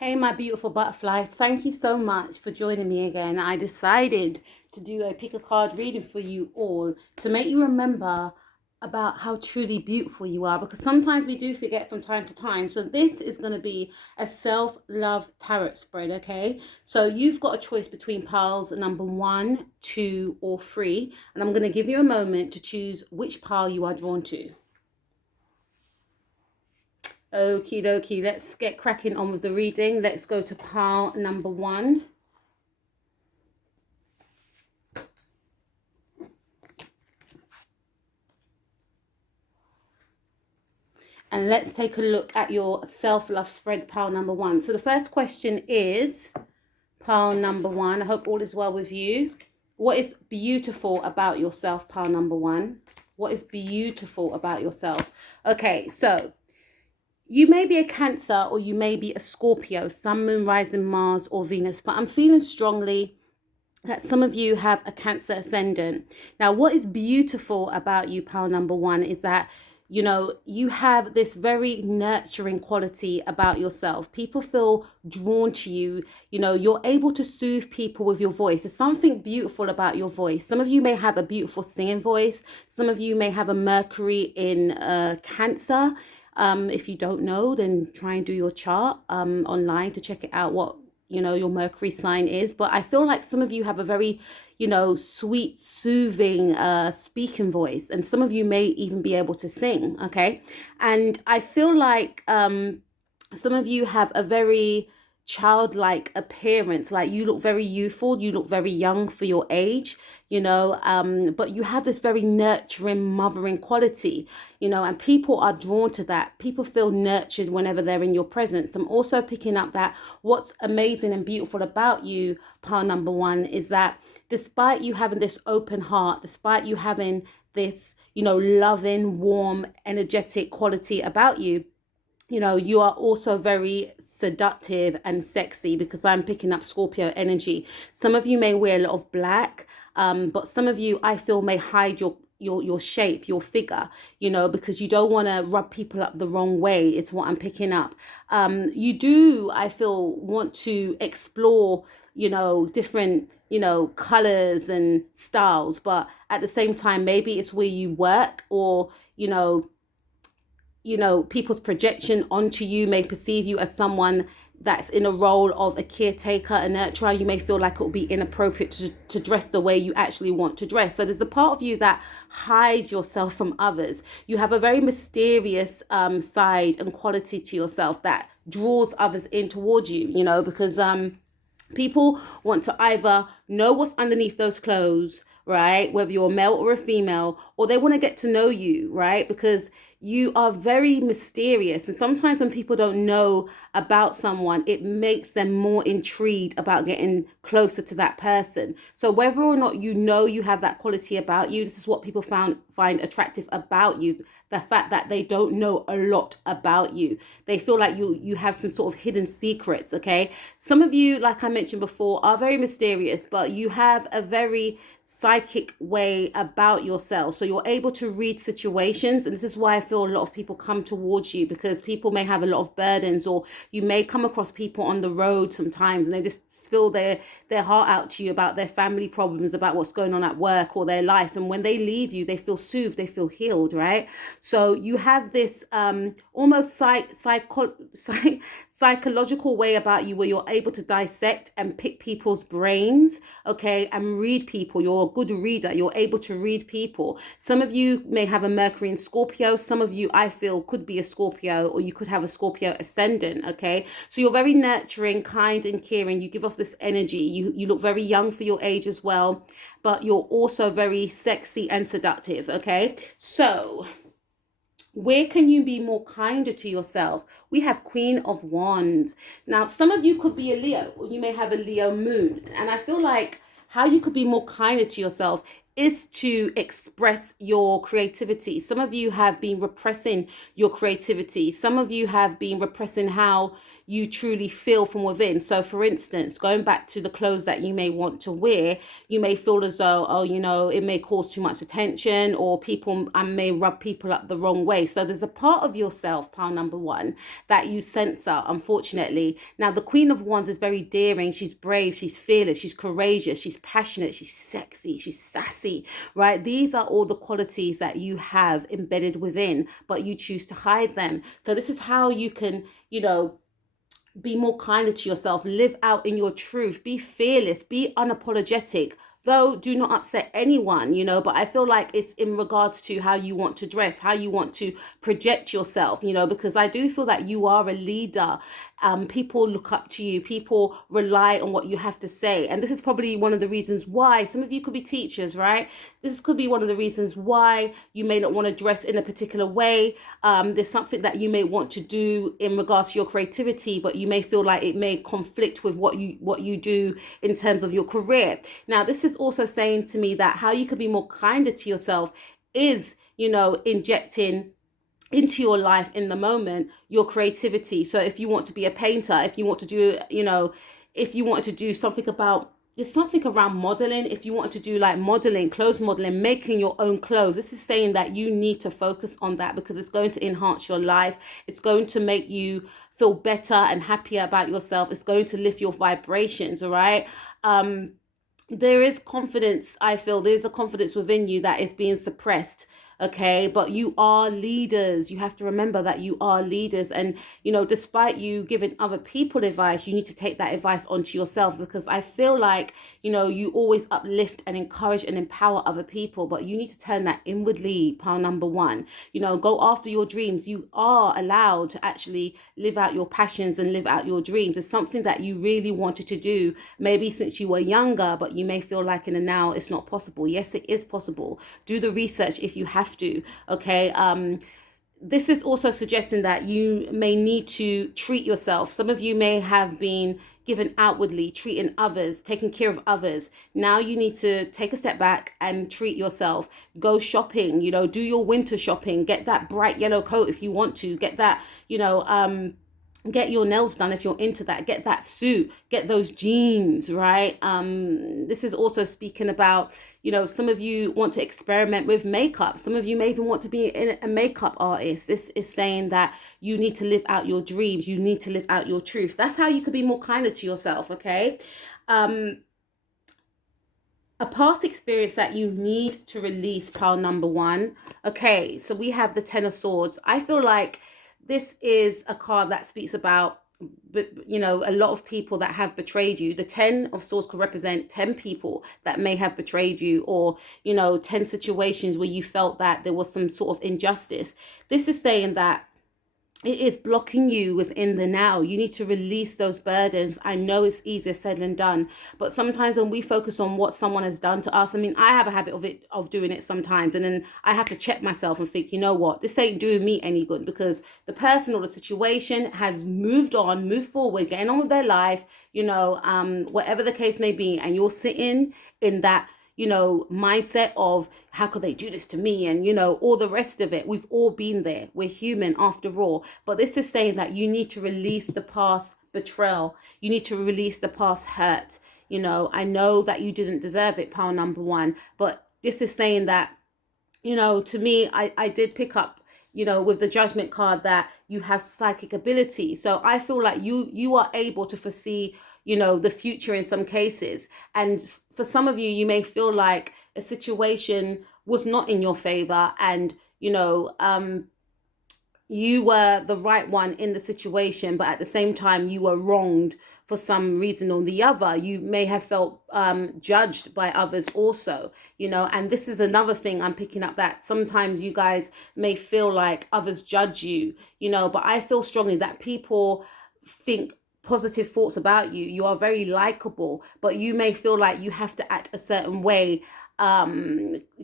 Hey, my beautiful butterflies. Thank you so much for joining me again. I decided to do a pick a card reading for you all to make you remember about how truly beautiful you are, because sometimes we do forget from time to time. So this is going to be a self-love tarot spread, okay? So you've got a choice between piles number 1, 2, or 3, and I'm going to give you a moment to choose which pile you are drawn to. Okie dokie, let's get cracking on with the reading. Let's go to pile number 1. And let's take a look at your self-love spread, pile number 1. So the first question is, pile number 1, I hope all is well with you. What is beautiful about yourself, pile number 1? What is beautiful about yourself? Okay, so you may be a Cancer or you may be a Scorpio, Sun, Moon, Rising, Mars or Venus, but I'm feeling strongly that some of you have a Cancer ascendant. Now, what is beautiful about you, pile number 1, is that you have this very nurturing quality about yourself. People feel drawn to you. You're able to soothe people with your voice. There's something beautiful about your voice. Some of you may have a beautiful singing voice. Some of you may have a Mercury in Cancer. If you don't know, then try and do your chart online to check it out, what your Mercury sign is. But I feel like some of you have a very sweet, soothing speaking voice, and some of you may even be able to sing. Okay, and I feel like some of you have a very childlike appearance. Like, you look very youthful, you look very young for your age, but you have this very nurturing, mothering quality, and people are drawn to that. People feel nurtured whenever they're in your presence. I'm also picking up that what's amazing and beautiful about you, pile number 1, is that despite you having this open heart, despite you having this, loving, warm, energetic quality about you, you are also very seductive and sexy, because I'm picking up Scorpio energy. Some of you may wear a lot of black, but some of you, I feel, may hide your shape, your figure, because you don't want to rub people up the wrong way. It's what I'm picking up. You do, I feel, want to explore, different, colors and styles, but at the same time, maybe it's where you work, or, people's projection onto you may perceive you as someone that's in a role of a caretaker, a nurturer. You may feel like it will be inappropriate to dress the way you actually want to dress. So there's a part of you that hides yourself from others. You have a very mysterious side and quality to yourself that draws others in towards you, because people want to either know what's underneath those clothes, right? Whether you're a male or a female, or they want to get to know you, right? Because you are very mysterious. And sometimes when people don't know about someone, it makes them more intrigued about getting closer to that person. So whether or not you have that quality about you, this is what people find attractive about you. The fact that they don't know a lot about you. They feel like you have some sort of hidden secrets, okay? Some of you, like I mentioned before, are very mysterious, but you have a very psychic way about yourself. So you're able to read situations, and this is why I feel a lot of people come towards you, because people may have a lot of burdens, or you may come across people on the road sometimes and they just spill their heart out to you about their family problems, about what's going on at work or their life, and when they leave you, they feel soothed, they feel healed, right? So you have this almost psychological way about you, where you're able to dissect and pick people's brains, okay, and read people. You're a good reader. You're able to read people. Some of you may have a Mercury in Scorpio. Some of you, I feel, could be a Scorpio, or you could have a Scorpio ascendant, okay? So you're very nurturing, kind and caring. You give off this energy. You look very young for your age as well, but you're also very sexy and seductive, okay? So where can you be more kinder to yourself? We have Queen of Wands. Now, some of you could be a Leo, or you may have a Leo moon. And I feel like how you could be more kinder to yourself is to express your creativity. Some of you have been repressing your creativity. Some of you have been repressing how you truly feel from within. So for instance, going back to the clothes that you may want to wear, you may feel as though, oh, it may cause too much attention, or people, I may rub people up the wrong way. So there's a part of yourself, pile number one, that you censor, unfortunately. Now, the Queen of Wands is very daring. She's brave. She's fearless. She's courageous. She's passionate. She's sexy. She's sassy, right? These are all the qualities that you have embedded within, but you choose to hide them. So this is how you can, be more kinder to yourself, live out in your truth, be fearless, be unapologetic. Though do not upset anyone, but I feel like it's in regards to how you want to dress, how you want to project yourself, because I do feel that you are a leader. People look up to you, people rely on what you have to say. And this is probably one of the reasons why some of you could be teachers, right? This could be one of the reasons why you may not want to dress in a particular way. There's something that you may want to do in regards to your creativity, but you may feel like it may conflict with what you do in terms of your career. Now, this is also saying to me that how you could be more kinder to yourself is, injecting into your life in the moment your creativity. So if you want to be a painter, if you want to do, if you want to do something about, there's something around modeling. If you want to do like modeling, clothes modeling, making your own clothes, this is saying that you need to focus on that, because it's going to enhance your life. It's going to make you feel better and happier about yourself. It's going to lift your vibrations, all right? There is confidence, I feel there's a confidence within you that is being suppressed. Okay, but you are leaders. You have to remember that you are leaders. And, despite you giving other people advice, you need to take that advice onto yourself, because I feel like, you always uplift and encourage and empower other people, but you need to turn that inwardly, pile number one. Go after your dreams. You are allowed to actually live out your passions and live out your dreams. It's something that you really wanted to do, maybe since you were younger, but you may feel like in the now it's not possible. Yes, it is possible. Do the research if you have to. Okay. This is also suggesting that you may need to treat yourself. Some of you may have been given outwardly, treating others, taking care of others. Now you need to take a step back and treat yourself. Go shopping, do your winter shopping, get that bright yellow coat if you want to, get that, get your nails done if you're into that, get that suit, get those jeans, right? This is also speaking about, some of you want to experiment with makeup. Some of you may even want to be a makeup artist. This is saying that you need to live out your dreams. You need to live out your truth. That's how you could be more kinder to yourself, okay? A past experience that you need to release, pile number one. Okay, so we have the Ten of Swords. I feel like this is a card that speaks about, a lot of people that have betrayed you. The Ten of Swords could represent 10 people that may have betrayed you, or, 10 situations where you felt that there was some sort of injustice. This is saying that it is blocking you within the now. You need to release those burdens. I know it's easier said than done, but sometimes when we focus on what someone has done to us, I have a habit of doing it sometimes, and then I have to check myself and think, you know what, this ain't doing me any good, because the person or the situation has moved on, moved forward, getting on with their life, whatever the case may be, and you're sitting in that mindset of how could they do this to me, and all the rest of it. We've all been there. We're human after all. But this is saying that you need to release the past betrayal. You need to release the past hurt. I know that you didn't deserve it, pile number one, but this is saying that, to me, I did pick up, with the Judgment card, that you have psychic ability. So I feel like you are able to foresee, the future in some cases. And for some of you, you may feel like a situation was not in your favor, and, you were the right one in the situation, but at the same time, you were wronged for some reason or the other. You may have felt judged by others also, and this is another thing I'm picking up, that sometimes you guys may feel like others judge you, but I feel strongly that people think positive thoughts about you. You are very likable, but you may feel like you have to act a certain way.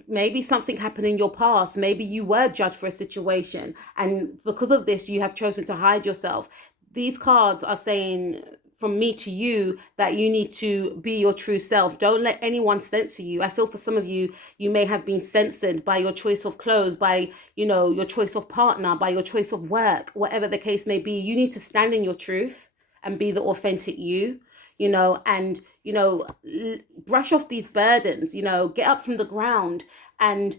Maybe something happened in your past. Maybe you were judged for a situation, and because of this, you have chosen to hide yourself. These cards are saying from me to you that you need to be your true self. Don't let anyone censor you. I feel for some of you, you may have been censored by your choice of clothes, by, your choice of partner, by your choice of work, whatever the case may be. You need to stand in your truth. and be the authentic you, and, brush off these burdens, get up from the ground. And,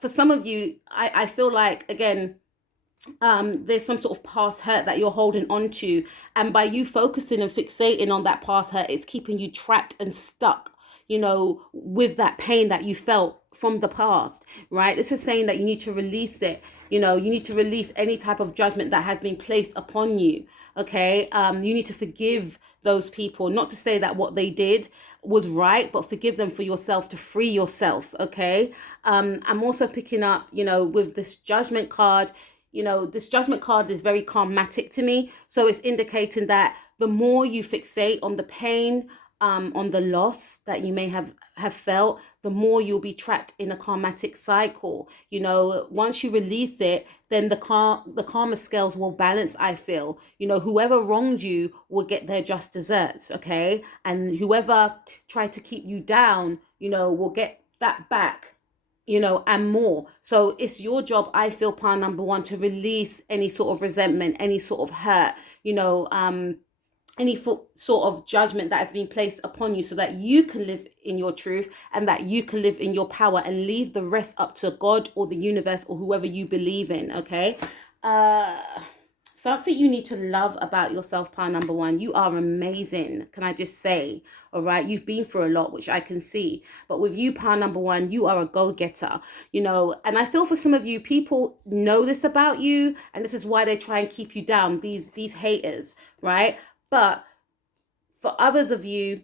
for some of you, I feel like, again, there's some sort of past hurt that you're holding on to, and by you focusing and fixating on that past hurt, it's keeping you trapped and stuck, with that pain that you felt from the past, right? This is saying that you need to release it. You need to release any type of judgment that has been placed upon you. Okay. You need to forgive those people, not to say that what they did was right, but forgive them for yourself, to free yourself. Okay. I'm also picking up, with this judgment card. This judgment card is very karmatic to me. So it's indicating that the more you fixate on the pain, on the loss that you may have felt, the more you'll be trapped in a karmatic cycle. Once you release it, then the karma scales will balance, I feel. Whoever wronged you will get their just desserts, okay? And whoever tried to keep you down, will get that back, and more. So it's your job, I feel, pile number one, to release any sort of resentment, any sort of hurt, any sort of judgment that has been placed upon you, so that you can live in your truth and that you can live in your power, and leave the rest up to God or the universe or whoever you believe in. Okay. Something you need to love about yourself, pile number one: you are amazing. Can I just say, all right, you've been through a lot, which I can see, but with you, pile number one, you are a go-getter, and I feel for some of you, people know this about you, and this is why they try and keep you down, these haters, right? But for others of you,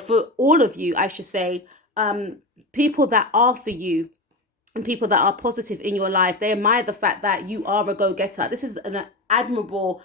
for all of you, I should say, people that are for you and people that are positive in your life, they admire the fact that you are a go-getter. This is an admirable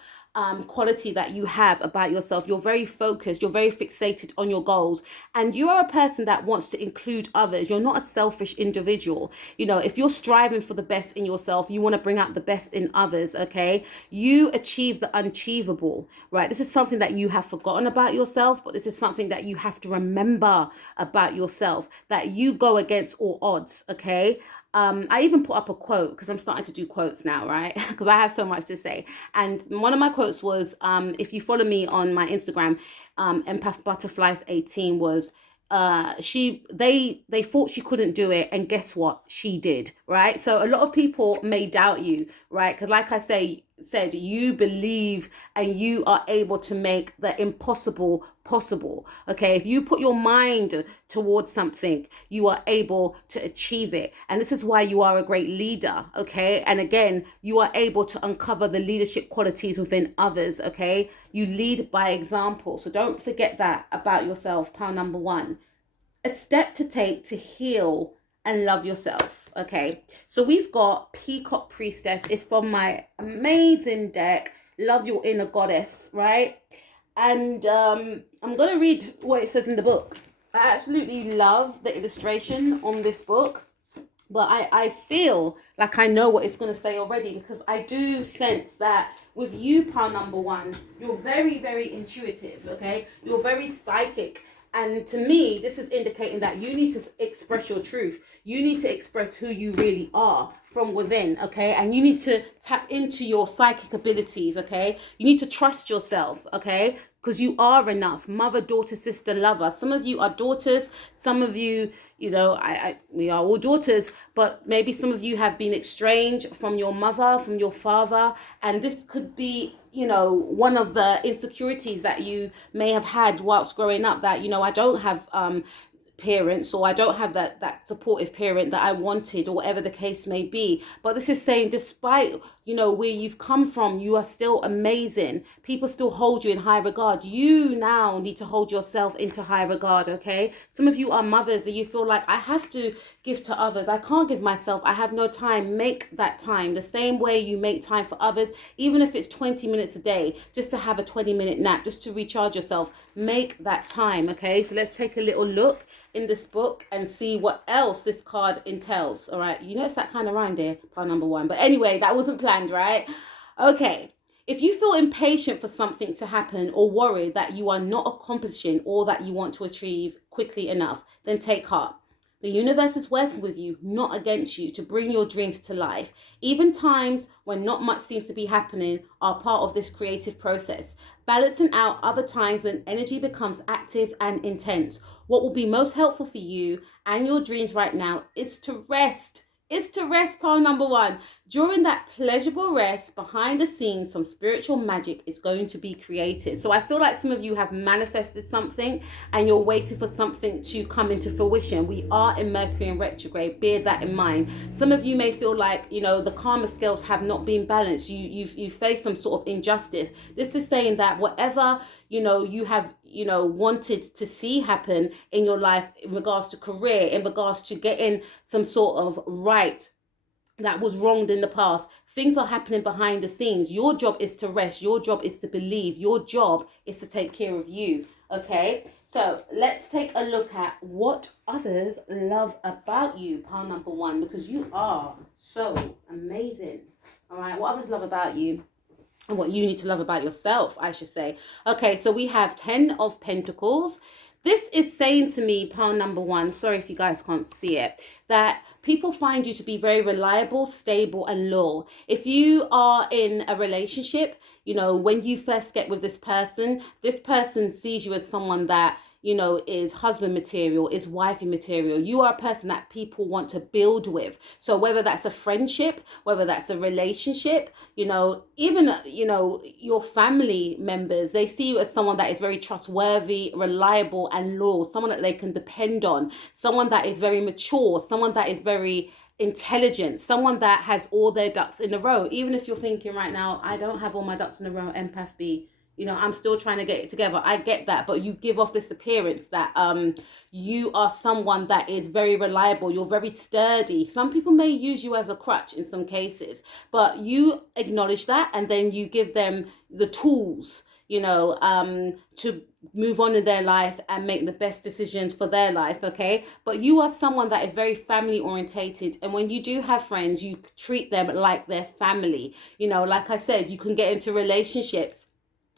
quality that you have about yourself. You're very focused, you're very fixated on your goals, and you are a person that wants to include others. You're not a selfish individual. If you're striving for the best in yourself, you want to bring out the best in others. Okay, you achieve the unachievable, right? This is something that you have forgotten about yourself, but this is something that you have to remember about yourself, that you go against all odds. Okay. I even put up a quote, because I'm starting to do quotes now, right? Because I have so much to say. And one of my quotes was, if you follow me on my Instagram, Empath Butterflies 18, was, they thought she couldn't do it, and guess what? She did, right? So a lot of people may doubt you, right? Because like I said, you believe and you are able to make the impossible possible. Okay, if you put your mind towards something, you are able to achieve it, and this is why you are a great leader. Okay, and again, you are able to uncover the leadership qualities within others. Okay, you lead by example, so don't forget that about yourself. Pile number one: a step to take to heal and love yourself. Okay, so we've got Peacock Priestess. It's from my amazing deck, Love Your Inner Goddess, right? And I'm going to read what it says in the book. I absolutely love the illustration on this book, but I feel like I know what it's going to say already, because I do sense that with you, pile number one, you're very, very intuitive, okay? You're very psychic. And to me, this is indicating that you need to express your truth. You need to express who you really are from within, okay? And you need to tap into your psychic abilities, okay? You need to trust yourself, okay? Because you are enough. Mother, daughter, sister, lover. Some of you are daughters. Some of you, we are all daughters, but maybe some of you have been estranged from your mother, from your father. And this could be, one of the insecurities that you may have had whilst growing up, that, I don't have parents, or I don't have that supportive parent that I wanted, or whatever the case may be. But this is saying, despite where you've come from, you are still amazing. People still hold you in high regard. You now need to hold yourself into high regard. Okay, some of you are mothers and you feel like, I have to give to others, I can't give myself, I have no time. Make that time the same way you make time for others, even if it's 20 minutes a day, just to have a 20-minute nap, just to recharge yourself. Make that time. Okay, so let's take a little look in this book and see what else this card entails. All right, it's that kind of rhyme there, pile number one. But anyway, that wasn't planned, right? Okay, if you feel impatient for something to happen, or worried that you are not accomplishing all that you want to achieve quickly enough, then take heart. The universe is working with you, not against you, to bring your dreams to life. Even times when not much seems to be happening are part of this creative process. balancing out other times when energy becomes active and intense. What will be most helpful for you and your dreams right now is to rest. Is to rest, pile number one. During that pleasurable rest, behind the scenes, some spiritual magic is going to be created. So I feel like some of you have manifested something and you're waiting for something to come into fruition. We are in Mercury in retrograde. Bear that in mind. Some of you may feel like, the karma scales have not been balanced. You face some sort of injustice. This is saying that whatever you have wanted to see happen in your life in regards to career, in regards to getting some sort of right that was wronged in the past, things are happening behind the scenes. Your job is to rest. Your job is to believe. Your job is to take care of you. Okay, so let's take a look at what others love about you, pile number one, because you are so amazing. All right, what others love about you and what you need to love about yourself, I should say. Okay, so we have 10 of Pentacles. This is saying to me, pile number one, sorry if you guys can't see it, that people find you to be very reliable, stable, and loyal. If you are in a relationship, when you first get with this person sees you as someone that is husband material, is wifey material. You are a person that people want to build with. So whether that's a friendship, whether that's a relationship, even, your family members, they see you as someone that is very trustworthy, reliable, and loyal, someone that they can depend on, someone that is very mature, someone that is very intelligent, someone that has all their ducks in a row. Even if you're thinking right now, I don't have all my ducks in a row, empathy, I'm still trying to get it together. I get that, but you give off this appearance that you are someone that is very reliable. You're very sturdy. Some people may use you as a crutch in some cases, but you acknowledge that and then you give them the tools, to move on in their life and make the best decisions for their life, okay? But you are someone that is very family orientated, and when you do have friends, you treat them like their family. Like I said, you can get into relationships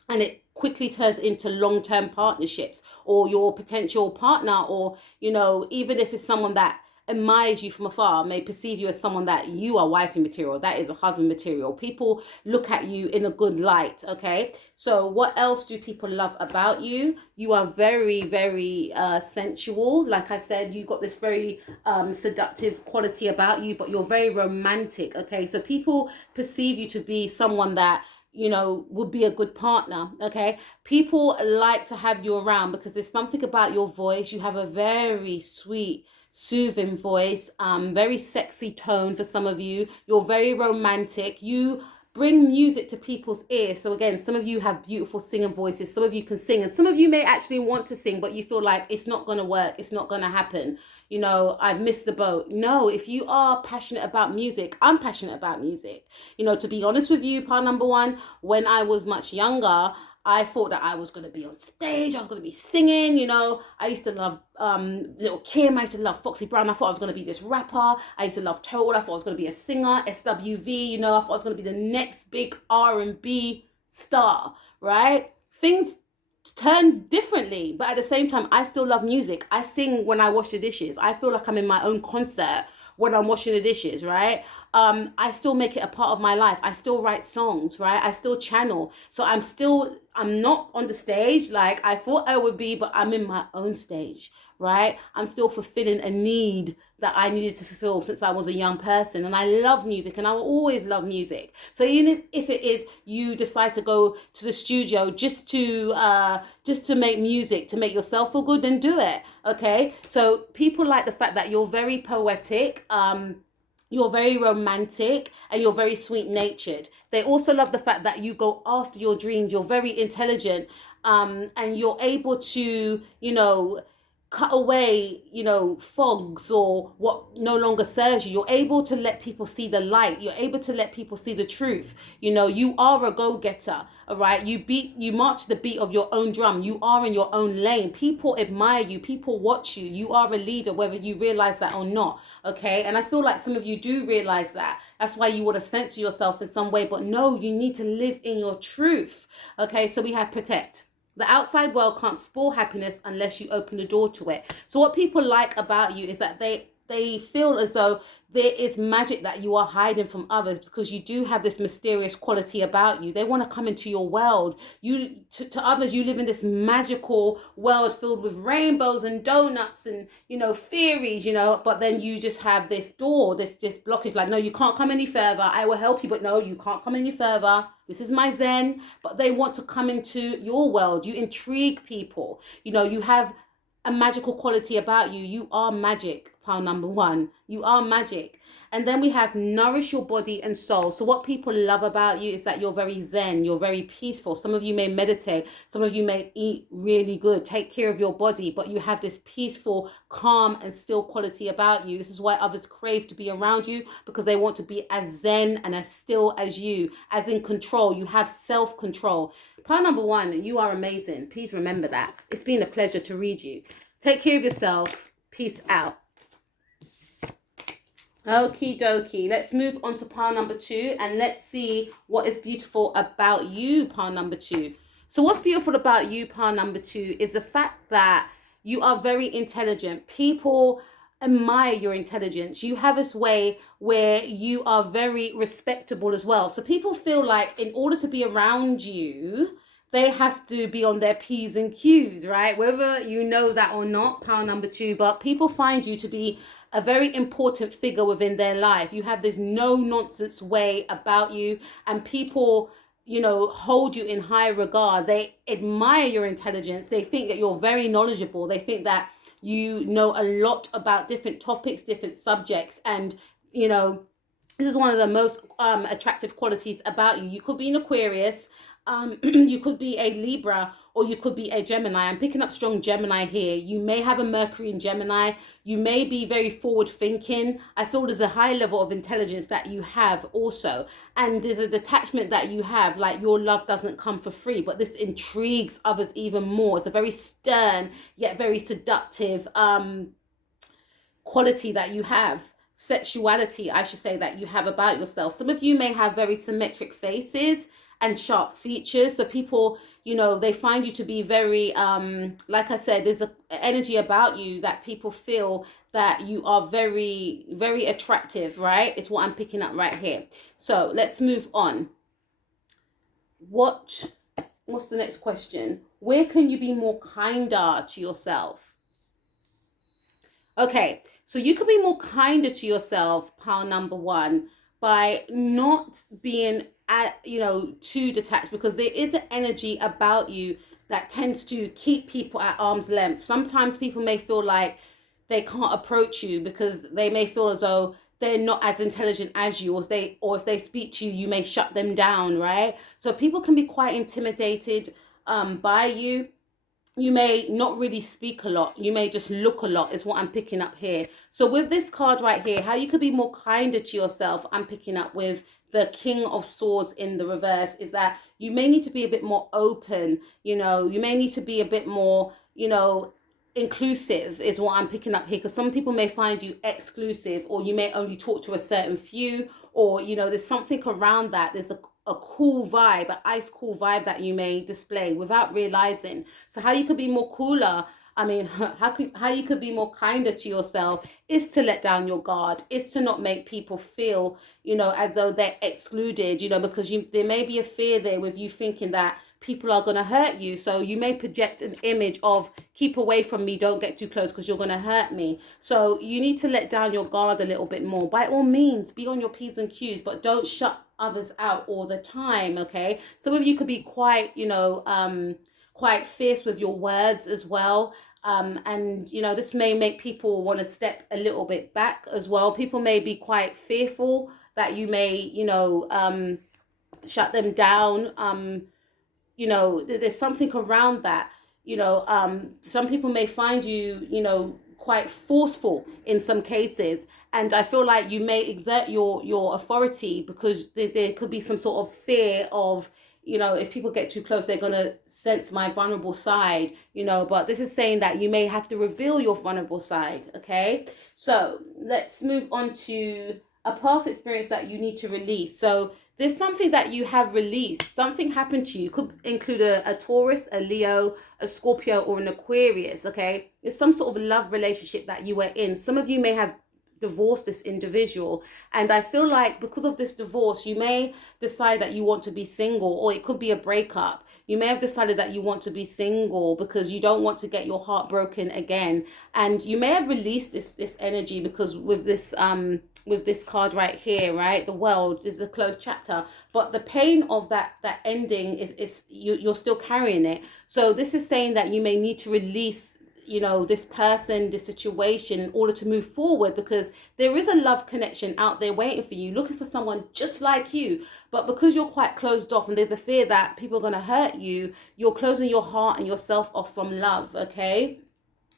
and it quickly turns into long-term partnerships, or your potential partner, or even if it's someone that admires you from afar, may perceive you as someone that you are wifey material, that is a husband material. People look at you in a good light, okay? So what else do people love about you? You are very, very sensual. Like I said, you've got this very seductive quality about you, but you're very romantic, okay? So people perceive you to be someone that would be a good partner, okay? People like to have you around because there's something about your voice. You have a very sweet, soothing voice, very sexy tone for some of you. You're very romantic. You bring music to people's ears. So again, some of you have beautiful singing voices. Some of you can sing, and some of you may actually want to sing, but you feel like it's not going to work. It's not going to happen. I've missed the boat. No, if you are passionate about music, I'm passionate about music. To be honest with you, part number one, when I was much younger, I thought that I was going to be on stage. I was going to be singing, I used to love Little Kim. I used to love Foxy Brown. I thought I was going to be this rapper. I used to love Total. I thought I was going to be a singer, SWV, I thought I was going to be the next big R&B star, right? Things turn differently, but at the same time, I still love music. I sing when I wash the dishes. I feel like I'm in my own concert when I'm washing the dishes, right? I still make it a part of my life. I still write songs, right? I still channel. So I'm not on the stage like I thought I would be, but I'm in my own stage, right? I'm still fulfilling a need that I needed to fulfill since I was a young person. And I love music, and I will always love music. So even if it is you decide to go to the studio just to make music, to make yourself feel good, then do it, okay? So people like the fact that you're very poetic, you're very romantic, and you're very sweet natured. They also love the fact that you go after your dreams. You're very intelligent, and you're able to, cut away, fogs or what no longer serves you. You're able to let people see the light. You're able to let people see the truth. You are a go-getter, all right? You march the beat of your own drum. You are in your own lane. People admire you. People watch you. You are a leader, whether you realize that or not, okay? And I feel like some of you do realize that. That's why you want to censor yourself in some way. But no, you need to live in your truth, okay? So we have protect. The outside world can't spoil happiness unless you open the door to it. So what people like about you is that they they feel as though there is magic that you are hiding from others, because you do have this mysterious quality about you. They want to come into your world. To others, you live in this magical world filled with rainbows and donuts and, fairies, but then you just have this door, this blockage, like, no, you can't come any further. I will help you, but no, you can't come any further. This is my zen. But they want to come into your world. You intrigue people. You have a magical quality about you. You are magic, pile number one. You are magic. And then we have nourish your body and soul. So what people love about you is that you're very zen, you're very peaceful. Some of you may meditate, some of you may eat really good, take care of your body, but you have this peaceful, calm and still quality about you. This is why others crave to be around you, because they want to be as zen and as still as you, as in control. You have self-control. Pile number one, you are amazing. Please remember that. It's been a pleasure to read you. Take care of yourself. Peace out. Okie dokie. Let's move on to pile number two, and let's see what is beautiful about you, pile number two. So what's beautiful about you, pile number two, is the fact that you are very intelligent. People admire your intelligence. You have this way where you are very respectable as well. So people feel like in order to be around you, they have to be on their P's and Q's, right? Whether you know that or not, pile number two, but people find you to be a very important figure within their life. You have this no nonsense way about you, and people, hold you in high regard. They admire your intelligence. They think that you're very knowledgeable. They think that you know a lot about different topics, different subjects, and, this is one of the most attractive qualities about you. You could be an Aquarius, you could be a Libra, or you could be a Gemini. I'm picking up strong Gemini here. You may have a Mercury in Gemini. You may be very forward thinking. I feel there's a high level of intelligence that you have also. And there's a detachment that you have, like your love doesn't come for free, but this intrigues others even more. It's a very stern, yet very seductive quality that you have. Sexuality, I should say, that you have about yourself. Some of you may have very symmetric faces and sharp features. So people, they find you to be very, like I said, there's an energy about you that people feel that you are very, very attractive, right? It's what I'm picking up right here. So let's move on. What's the next question? Where can you be more kinder to yourself? Okay, so you can be more kinder to yourself, pile number one, by not being too detached, because there is an energy about you that tends to keep people at arm's length. Sometimes people may feel like they can't approach you because they may feel as though they're not as intelligent as you, or if they speak to you, you may shut them down, right? So people can be quite intimidated by you. You may not really speak a lot. You may just look a lot, is what I'm picking up here. So with this card right here, how you could be more kinder to yourself, I'm picking up with the King of Swords in the reverse, is that you may need to be a bit more open. You may need to be a bit more, inclusive, is what I'm picking up here. Because some people may find you exclusive, or you may only talk to a certain few, or, there's something around that. There's a cool vibe, an ice cool vibe that you may display without realizing. So how you could be more cooler, how you could be more kinder to yourself, is to let down your guard, is to not make people feel, as though they're excluded, because there may be a fear there with you thinking that people are going to hurt you. So you may project an image of, keep away from me, don't get too close because you're going to hurt me. So you need to let down your guard a little bit more. By all means, be on your P's and Q's, but don't shut others out all the time, okay? Some of you could be quite, quite fierce with your words as well. And, this may make people want to step a little bit back as well. People may be quite fearful that you may, shut them down. There's something around that. Some people may find you, quite forceful in some cases. And I feel like you may exert your authority because there could be some sort of fear of, if people get too close, they're going to sense my vulnerable side, but this is saying that you may have to reveal your vulnerable side, okay? So let's move on to a past experience that you need to release. So there's something that you have released. Something happened to you. Could include a Taurus, a Leo, a Scorpio, or an Aquarius, okay? It's some sort of love relationship that you were in. Some of you may have divorce this individual. And I feel like because of this divorce, you may decide that you want to be single, or it could be a breakup. You may have decided that you want to be single because you don't want to get your heart broken again. And you may have released this energy, because with this card right here, right, the world is a closed chapter, but the pain of that ending is you're still carrying it. So this is saying that you may need to release, this person, this situation, in order to move forward, because there is a love connection out there waiting for you, looking for someone just like you. But because you're quite closed off and there's a fear that people are going to hurt you, you're closing your heart and yourself off from love. Okay.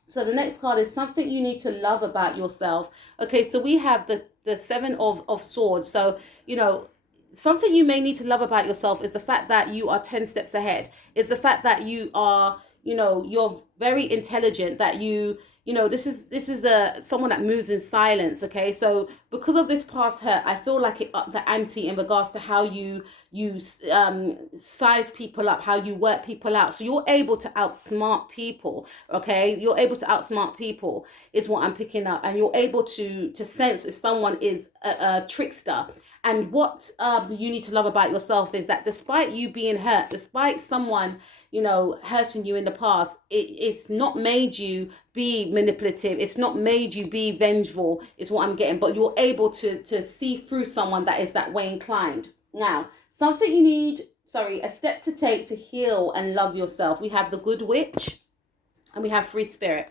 So the next card is something you need to love about yourself. Okay, so we have the Seven of Swords. So, something you may need to love about yourself is the fact that you are 10 steps ahead. It's the fact that you are, you're very intelligent, that this is someone that moves in silence. Okay, so because of this past hurt, I feel like it upped the ante in regards to how you size people up, how you work people out. So you're able to outsmart people. Okay, you're able to outsmart people is what I'm picking up, and you're able to sense if someone is a trickster. And what you need to love about yourself is that despite you being hurt, despite someone hurting you in the past, it's not made you be manipulative. It's not made you be vengeful, is what I'm getting. But you're able to see through someone that is that way inclined. Now, something you need, a step to take to heal and love yourself. We have the Good Witch and we have Free Spirit.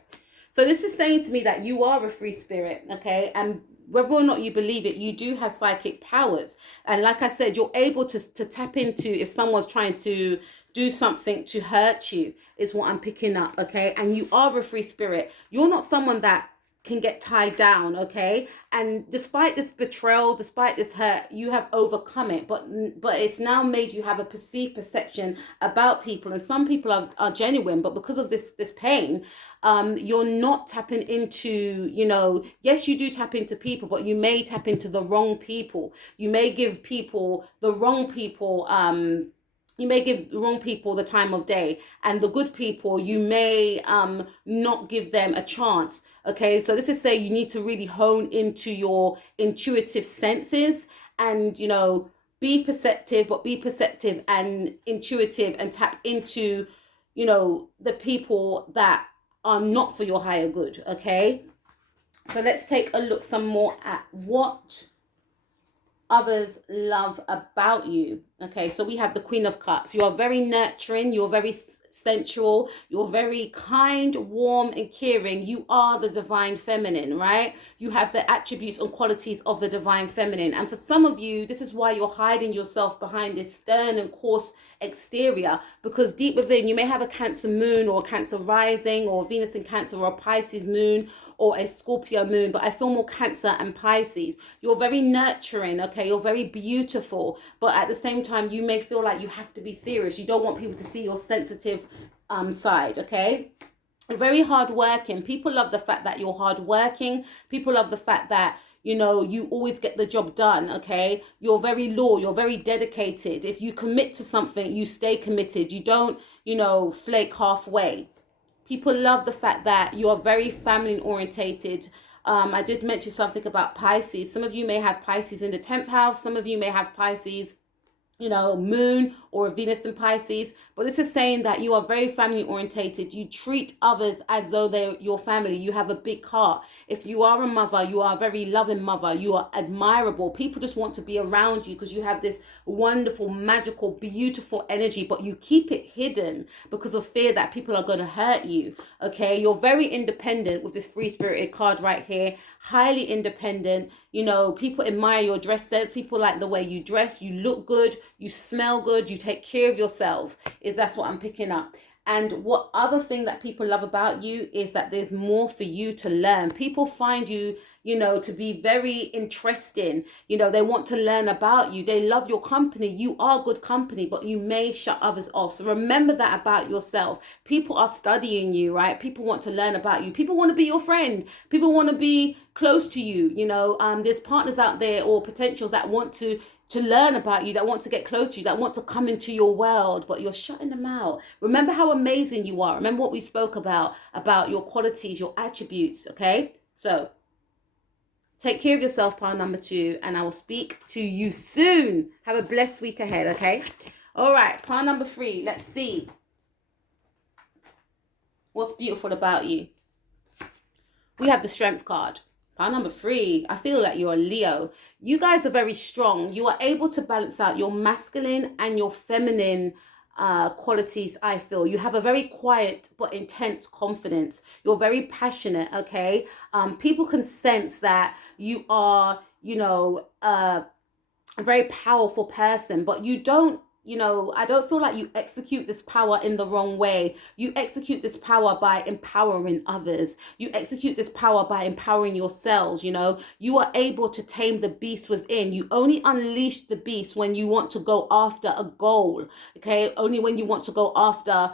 So this is saying to me that you are a free spirit, okay? And whether or not you believe it, you do have psychic powers. And like I said, you're able to tap into if someone's trying to do something to hurt you, is what I'm picking up, okay? And you are a free spirit. You're not someone that can get tied down, okay? And despite this betrayal, despite this hurt, you have overcome it, but it's now made you have a perceived perception about people. And some people are genuine, but because of this pain, you're not tapping into, yes, you do tap into people, but you may tap into the wrong people. You may give the wrong people the time of day, and the good people, you may not give them a chance. Okay, so this is saying you need to really hone into your intuitive senses and, be perceptive and intuitive, and tap into, the people that are not for your higher good. Okay, so let's take a look some more at what others love about you. Okay, so we have the Queen of Cups. You are very nurturing, you're very sensual, you're very kind, warm, and caring. You are the divine feminine, right? You have the attributes and qualities of the divine feminine. And for some of you, this is why you're hiding yourself behind this stern and coarse exterior, because deep within you may have a Cancer moon, or a Cancer rising, or Venus in Cancer, or a Pisces moon, or a Scorpio moon, but I feel more Cancer and Pisces. You're very nurturing, okay? You're very beautiful, but at the same time, you may feel like you have to be serious. You don't want people to see your sensitive side, okay? Very hardworking. People love the fact that you're hardworking. People love the fact that you always get the job done, okay? You're very loyal, you're very dedicated. If you commit to something, you stay committed. You don't, flake halfway. People love the fact that you are very family orientated. I did mention something about Pisces. Some of you may have Pisces in the 10th house. Some of you may have Pisces, moon or Venus in Pisces. But this is saying that you are very family orientated. You treat others as though they're your family. You have a big heart. If you are a mother, you are a very loving mother. You are admirable. People just want to be around you because you have this wonderful, magical, beautiful energy, but you keep it hidden because of fear that people are going to hurt you. Okay, you're very independent with this free spirited card right here. Highly independent. People admire your dress sense. People like the way you dress. You look good. You smell good. You take care of yourself. That's what I'm picking up. And what other thing that people love about you is that there's more for you to learn. People find you, to be very interesting. They want to learn about you. They love your company. You are good company, but you may shut others off. So remember that about yourself. People are studying you, right? People want to learn about you. People want to be your friend. People want to be close to you. There's partners out there or potentials that want to learn about you, that want to get close to you, that want to come into your world, but you're shutting them out. Remember how amazing you are. Remember what we spoke about your qualities, your attributes, okay? So Take care of yourself, pile number 2, and I will speak to you soon. Have a blessed week ahead, okay? All right, pile number 3. Let's see what's beautiful about you. We have the Strength card. Pile number 3. I feel like you're a Leo. You guys are very strong. You are able to balance out your masculine and your feminine qualities. I feel you have a very quiet but intense confidence. You're very passionate, okay? People can sense that you are, a very powerful person, but you don't, I don't feel like you execute this power in the wrong way. You execute this power by empowering others. You execute this power by empowering yourselves. You are able to tame the beast within. You only unleash the beast when you want to go after a goal, okay? Only when you want to go after,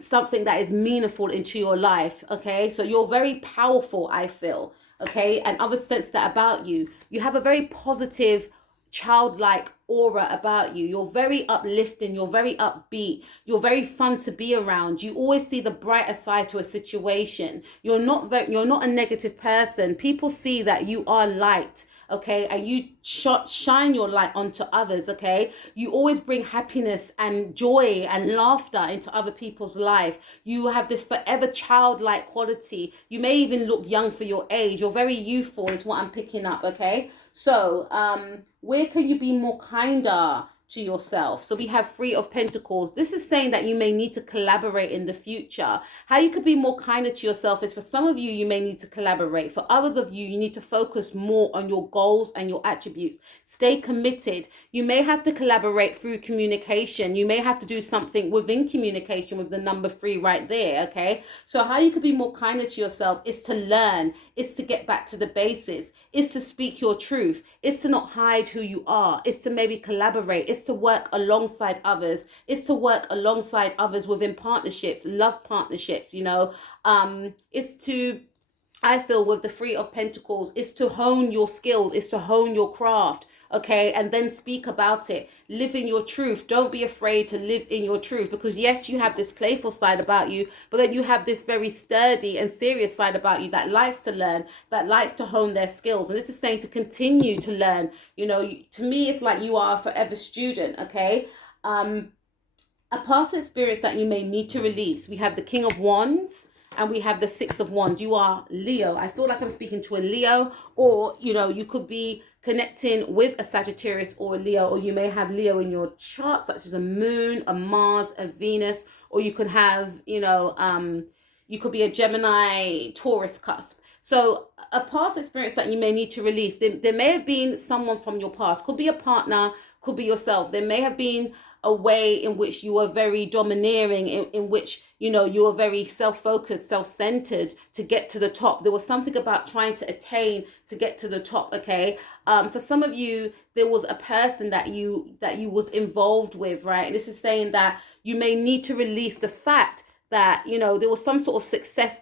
something that is meaningful into your life, okay? So you're very powerful, I feel, okay? And others sense that about you. You have a very positive, childlike aura about you. You're very uplifting. You're very upbeat. You're very fun to be around. You always see the brighter side to a situation. You're not a negative person. People see that you are light, okay, and you shine your light onto others, okay? You always bring happiness and joy and laughter into other people's life. You have this forever childlike quality. You may even look young for your age. You're very youthful is what I'm picking up, okay? So where can you be more kinder to yourself? So we have 3 of Pentacles. This is saying that you may need to collaborate in the future. How you could be more kinder to yourself is, for some of you, you may need to collaborate. For others of you, you need to focus more on your goals and your attributes. Stay committed. You may have to collaborate through communication. You may have to do something within communication with the number 3 right there, okay? So how you could be more kinder to yourself is to learn, is to get back to the basics, is to speak your truth, is to not hide who you are, is to maybe collaborate, is to work alongside others, is to work alongside others within partnerships, love partnerships, is to, I feel, with the 3 of Pentacles, is to hone your skills, is to hone your craft, okay, and then speak about it. Live in your truth. Don't be afraid to live in your truth, because yes, you have this playful side about you, but then you have this very sturdy and serious side about you that likes to learn, that likes to hone their skills. And this is saying to continue to learn. To me, it's like you are a forever student, okay? A past experience that you may need to release. We have the King of Wands and we have the 6 of Wands. You are Leo. I feel like I'm speaking to a Leo, or, you could be connecting with a Sagittarius or a Leo, or you may have Leo in your chart, such as a moon, a Mars, a Venus, or you could have, you could be a Gemini, Taurus cusp. So a past experience that you may need to release. There may have been someone from your past. Could be a partner, could be yourself. There may have been a way in which you were very domineering, in which, you were very self-focused, self-centered to get to the top. There was something about trying to attain to get to the top, okay? For some of you, there was a person that you was involved with, right? And this is saying that you may need to release the fact that, there was some sort of success